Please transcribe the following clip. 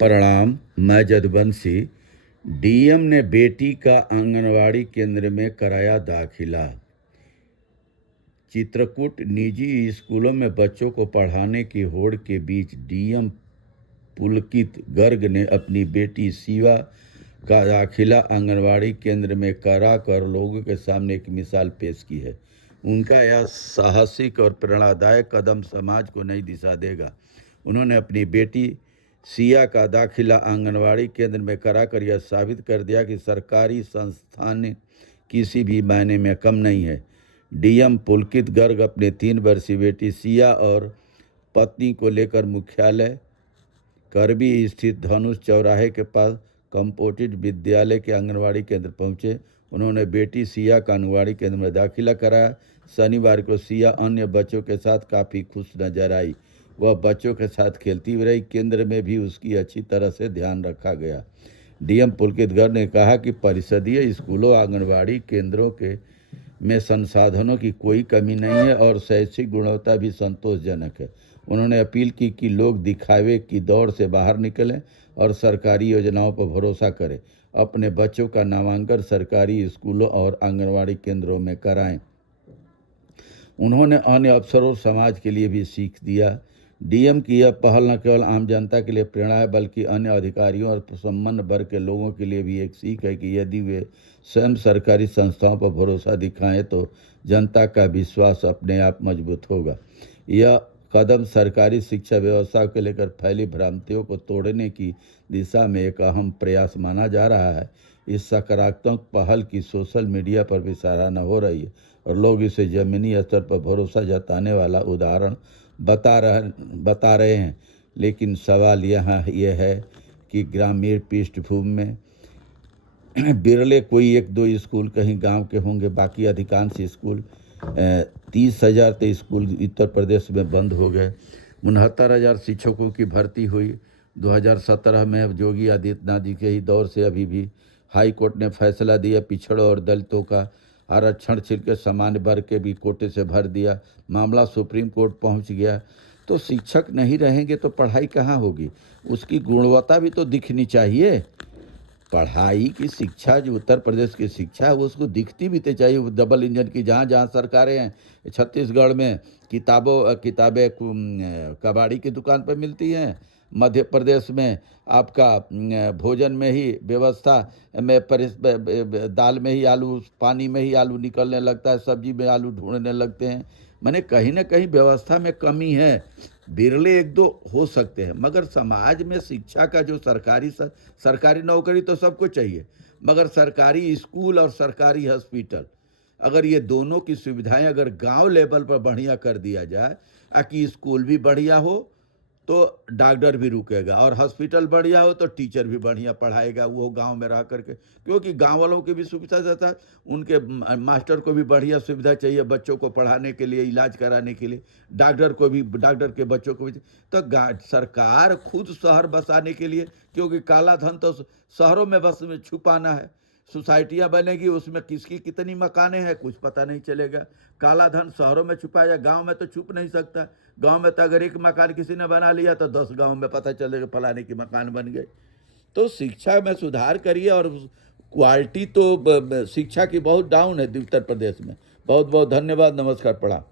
प्रणाम। मैं जदुवंशी। डीएम ने बेटी का आंगनवाड़ी केंद्र में कराया दाखिला। चित्रकूट निजी स्कूलों में बच्चों को पढ़ाने की होड़ के बीच डीएम पुलकित गर्ग ने अपनी बेटी शिवा का दाखिला आंगनवाड़ी केंद्र में करा कर लोगों के सामने एक मिसाल पेश की है। उनका यह साहसिक और प्रेरणादायक कदम समाज को नई दिशा देगा। उन्होंने अपनी बेटी सिया का दाखिला आंगनवाड़ी केंद्र में कराकर यह साबित कर दिया कि सरकारी संस्थान किसी भी मायने में कम नहीं है। डीएम पुलकित गर्ग अपने 3 वर्षीय बेटी सिया और पत्नी को लेकर मुख्यालय करबी स्थित धनुष चौराहे के पास कंपोजिट विद्यालय के आंगनवाड़ी केंद्र पहुंचे। उन्होंने बेटी सिया का आंगनवाड़ी केंद्र में दाखिला कराया। शनिवार को सिया अन्य बच्चों के साथ काफ़ी खुश नजर आई। वह बच्चों के साथ खेलती हुई रही। केंद्र में भी उसकी अच्छी तरह से ध्यान रखा गया। डीएम पुलकित गर्ग ने कहा कि परिषदीय स्कूलों आंगनवाड़ी केंद्रों के में संसाधनों की कोई कमी नहीं है और शैक्षिक गुणवत्ता भी संतोषजनक है। उन्होंने अपील की कि लोग दिखावे की दौड़ से बाहर निकलें और सरकारी योजनाओं पर भरोसा करें। अपने बच्चों का नामांकन सरकारी स्कूलों और आंगनवाड़ी केंद्रों में कराएं। उन्होंने अन्य अफसरों और समाज के लिए भी सीख दिया। डीएम की यह पहल न केवल आम जनता के लिए प्रेरणा है बल्कि अन्य अधिकारियों और संपन्न वर्ग के लोगों के लिए भी एक सीख है कि यदि वे स्वयं सरकारी संस्थाओं पर भरोसा दिखाएं तो जनता का विश्वास अपने आप मजबूत होगा। यह कदम सरकारी शिक्षा व्यवस्था को लेकर फैली भ्रांतियों को तोड़ने की दिशा में एक अहम प्रयास माना जा रहा है। इस सकारात्मक पहल की सोशल मीडिया पर भी सराहना हो रही है और लोग इसे जमीनी स्तर पर भरोसा जताने वाला उदाहरण बता रहे हैं। लेकिन सवाल यहाँ यह है कि ग्रामीण पृष्ठभूमि में बिरले कोई 1-2 स्कूल कहीं गांव के होंगे, बाकी अधिकांश स्कूल 30,000 तो स्कूल उत्तर प्रदेश में बंद हो गए। 69,000 शिक्षकों की भर्ती हुई 2017 में। योगी आदित्यनाथ जी के ही दौर से अभी भी हाई कोर्ट ने फैसला दिया पिछड़ों और दलितों का आरक्षण छीन के सामान्य वर्ग के भी कोटे से भर दिया। मामला सुप्रीम कोर्ट पहुंच गया। तो शिक्षक नहीं रहेंगे तो पढ़ाई कहाँ होगी? उसकी गुणवत्ता भी तो दिखनी चाहिए। पढ़ाई की शिक्षा जो उत्तर प्रदेश की शिक्षा है वो उसको दिखती भी तो चाहिए। डबल इंजन की जहाँ जहाँ सरकारें हैं, छत्तीसगढ़ में किताबें कबाड़ी की दुकान पर मिलती हैं। मध्य प्रदेश में आपका भोजन में ही व्यवस्था में दाल में ही आलू, पानी में ही आलू निकलने लगता है, सब्जी में आलू ढूंढने लगते हैं। मैंने कहीं ना कहीं व्यवस्था में कमी है। बिरले 1-2 हो सकते हैं मगर समाज में शिक्षा का जो सरकारी नौकरी तो सबको चाहिए, मगर सरकारी स्कूल और सरकारी हॉस्पिटल अगर ये दोनों की सुविधाएं अगर गांव लेवल पर बढ़िया कर दिया जाए, कि स्कूल भी बढ़िया हो तो डॉक्टर भी रुकेगा और हॉस्पिटल बढ़िया हो तो टीचर भी बढ़िया पढ़ाएगा वो गांव में रह करके, क्योंकि गांव वालों की भी सुविधा देता है। उनके मास्टर को भी बढ़िया सुविधा चाहिए बच्चों को पढ़ाने के लिए, इलाज कराने के लिए। डॉक्टर के बच्चों को भी। तो सरकार खुद शहर बसाने के लिए, क्योंकि काला धन तो शहरों में बस में छुपाना है। सोसाइटियाँ बनेगी, उसमें किसकी कितनी मकानें हैं कुछ पता नहीं चलेगा। काला धन शहरों में छुपाया, गांव में तो छुप नहीं सकता। गांव में तो अगर एक मकान किसी ने बना लिया तो 10 गांव में पता चलेगा फलाने की मकान बन गए। तो शिक्षा में सुधार करिए। और क्वालिटी तो शिक्षा की बहुत डाउन है उत्तर प्रदेश में। बहुत बहुत धन्यवाद। नमस्कार। प्रणाम।